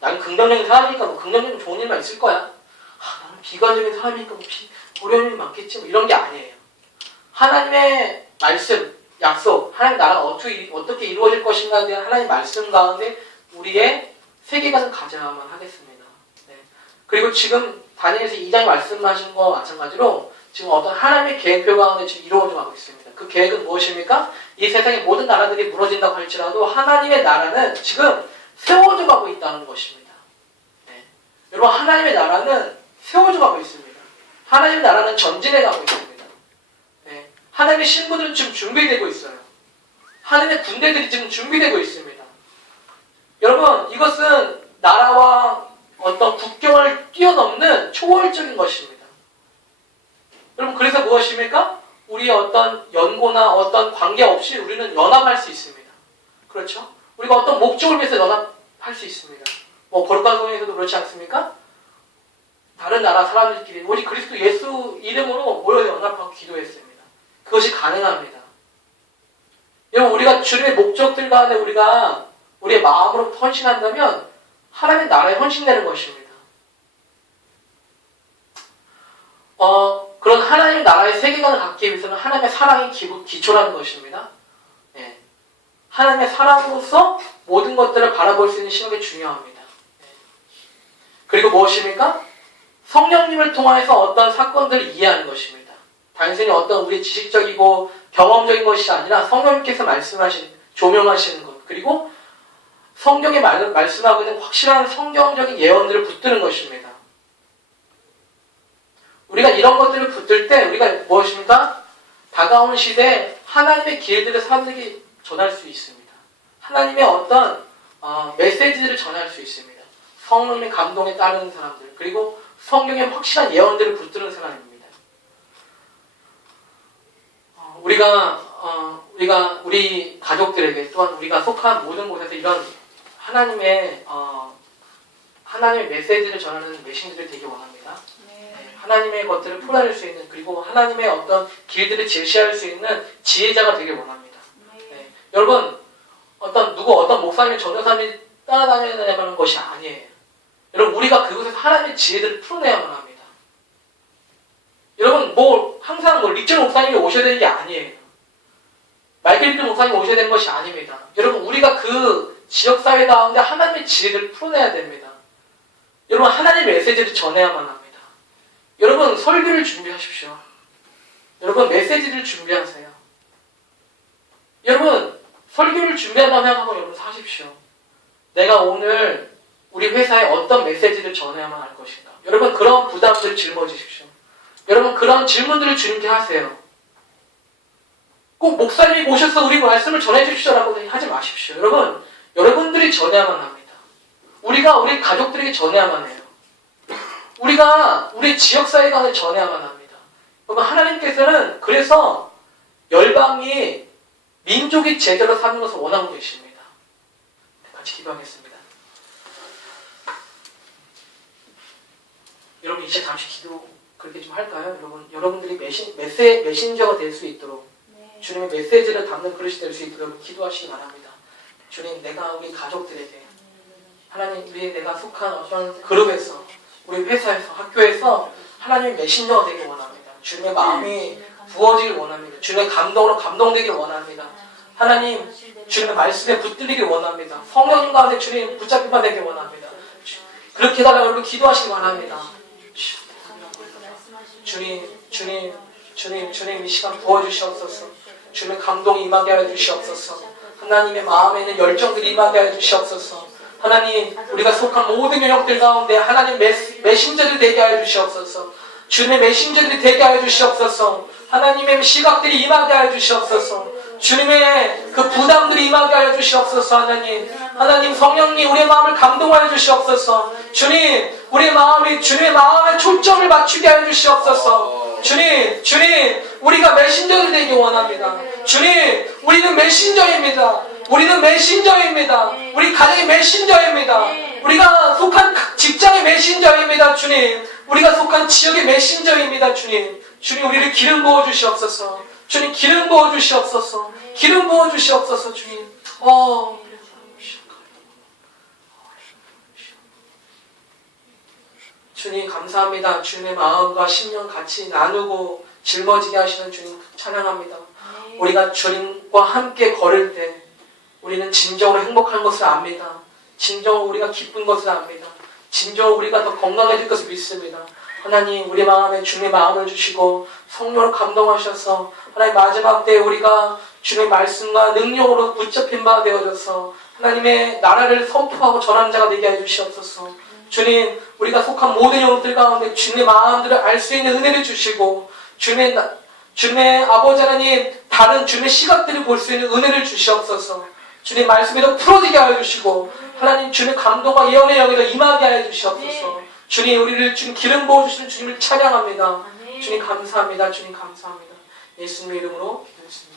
나는 긍정적인 사람이니까 긍정적인 좋은 일만 있을 거야. 나는 비관적인 사람이니까 어려운 일이 많겠지. 이런 게 아니에요. 하나님의 말씀, 약속, 하나님 나라가 어떻게 이루어질 것인가에 대한 하나님의 말씀 가운데 우리의 세계관을 가져야만 하겠습니다. 네. 그리고 지금 다니엘서 2장에 말씀하신 것과 마찬가지로 지금 어떤 하나님의 계획표 가운데 지금 이루어져 가고 있습니다. 그 계획은 무엇입니까? 이 세상의 모든 나라들이 무너진다고 할지라도 하나님의 나라는 지금 세워져 가고 있다는 것입니다. 네. 여러분, 하나님의 나라는 세워져 가고 있습니다. 하나님의 나라는 전진해 가고 있습니다. 네. 하나님의 신부들은 지금 준비되고 있어요. 하나님의 군대들이 지금 준비되고 있습니다. 여러분, 이것은 나라와 어떤 국경을 뛰어넘는 초월적인 것입니다. 여러분, 그래서 무엇입니까? 우리의 어떤 연고나 어떤 관계 없이 우리는 연합할 수 있습니다. 그렇죠? 우리가 어떤 목적을 위해서 연합할 수 있습니다. 거룩한 성경에서도 그렇지 않습니까? 다른 나라 사람들끼리 오직 그리스도 예수 이름으로 모여 연합하고 기도했습니다. 그것이 가능합니다. 여러분, 우리가 주님의 목적들 가운데 우리가 우리의 마음으로 헌신한다면 하나님의 나라에 헌신되는 것입니다. 그런 하나님의 나라의 세계관을 갖기 위해서는 하나님의 사랑이 기초라는 것입니다. 네. 하나님의 사랑으로서 모든 것들을 바라볼 수 있는 시각이 중요합니다. 네. 그리고 무엇입니까? 성령님을 통해서 어떤 사건들을 이해하는 것입니다. 단순히 어떤 우리 지식적이고 경험적인 것이 아니라 성령님께서 말씀하신, 조명하시는 것, 그리고 성경에 말씀하고 있는 확실한 성경적인 예언들을 붙드는 것입니다. 우리가 이런 것들을 붙들 때 우리가 무엇입니까? 다가오는 시대에 하나님의 길들을 사람들에게 전할 수 있습니다. 하나님의 어떤 메시지를 전할 수 있습니다. 성령의 감동에 따르는 사람들, 그리고 성경의 확실한 예언들을 붙드는 사람입니다. 우리가 우리 가족들에게 또한 우리가 속한 모든 곳에서 이런 하나님의 메시지를 전하는 메신저들이 되기 원합니다. 네, 하나님의 것들을 풀어낼 수 있는, 그리고 하나님의 어떤 길들을 제시할 수 있는 지혜자가 되길 원합니다. 네, 여러분, 어떤 목사님, 전도사님이 따라다녀야 되는 것이 아니에요. 여러분, 우리가 그곳에서 하나님의 지혜들을 풀어내야만 합니다. 여러분, 항상 릭전 목사님이 오셔야 되는 게 아니에요. 마이클 릭전 목사님이 오셔야 되는 것이 아닙니다. 여러분, 우리가 그 지역사회 가운데 하나님의 지혜들을 풀어내야 됩니다. 여러분, 하나님의 메시지를 전해야만 합니다. 여러분, 설교를 준비하십시오. 여러분, 메시지를 준비하세요. 여러분, 설교를 준비한다고 생각하고 여러분 사십시오. 내가 오늘 우리 회사에 어떤 메시지를 전해야만 할 것인가. 여러분, 그런 부담들을 짊어지십시오. 여러분, 그런 질문들을 주님께 하세요. 꼭 목사님이 오셔서 우리 말씀을 전해주시라고 하지 마십시오. 여러분들이 전해야만 합니다. 우리가 우리 가족들에게 전해야만 해요. 우리가 우리 지역사회 간에 전해야만 합니다. 여러분, 하나님께서는 그래서 열방이 민족의 제자로 삼는 것을 원하고 계십니다. 같이 기도하겠습니다. 여러분, 이제 잠시 기도 그렇게 좀 할까요? 여러분들이 메신저가 될 수 있도록, 주님의 메시지를 담는 그릇이 될 수 있도록 기도하시기 바랍니다. 주님, 내가 우리 가족들에게, 하나님, 내가 속한 어떤 그룹에서, 우리 회사에서, 학교에서 하나님의 메신저가 되길 원합니다. 주님의 마음이 부어지길 원합니다. 주님의 감동으로 감동되길 원합니다. 하나님, 주님의 말씀에 붙들리길 원합니다. 성령님 가운데 주님 붙잡히만 되길 원합니다. 그렇게 해달라고 여러분 기도하시기 바랍니다. 주님 이 시간 부어주시옵소서. 주님의 감동이 임하게 하여 주시옵소서. 하나님의 마음에 있는 열정들이 임하게 하여 주시옵소서. 하나님, 우리가 속한 모든 영역들 가운데 하나님 메신저들이 되게 하여 주시옵소서. 주님의 메신저들이 되게 하여 주시옵소서. 하나님의 시각들이 임하게 하여 주시옵소서. 주님의 그 부담들이 임하게 하여 주시옵소서. 하나님 성령님 우리의 마음을 감동하여 주시옵소서. 주님, 우리의 마음이 주님의 마음에 초점을 맞추게 하여 주시옵소서. 주님, 우리가 메신저를 되기 원합니다. 주님, 우리는 메신저입니다. 우리는 메신저입니다. 네. 우리 가정의 메신저입니다. 네. 우리가 속한 직장의 메신저입니다. 주님. 우리가 속한 지역의 메신저입니다. 주님. 주님 우리를 기름 부어 주시옵소서. 주님 기름 부어 주시옵소서. 기름 부어 주시옵소서. 주님. 주님 감사합니다. 주님의 마음과 심령 같이 나누고 짊어지게 하시는 주님 찬양합니다. 우리가 주님과 함께 걸을 때 우리는 진정으로 행복한 것을 압니다. 진정으로 우리가 기쁜 것을 압니다. 진정으로 우리가 더 건강해질 것을 믿습니다. 하나님 우리 마음에 주님의 마음을 주시고 성령을 감동하셔서 하나님 마지막 때에 우리가 주님의 말씀과 능력으로 붙잡힌 바 되어져서 하나님의 나라를 선포하고 전하는 자가 되게 해주시옵소서. 주님 우리가 속한 모든 영혼들 가운데 주님의 마음들을 알 수 있는 은혜를 주시고 주님의 아버지 하나님 다른 주님의 시각들을 볼 수 있는 은혜를 주시옵소서. 주님 말씀이 더 풀어지게 하여 주시고 하나님 주님의 감동과 예언의 영이 더 임하게 하여 주시옵소서. 주님 우리를 주님 기름 부어주시는 주님을 찬양합니다. 주님 감사합니다. 주님 감사합니다. 예수님의 이름으로 기도했습니다.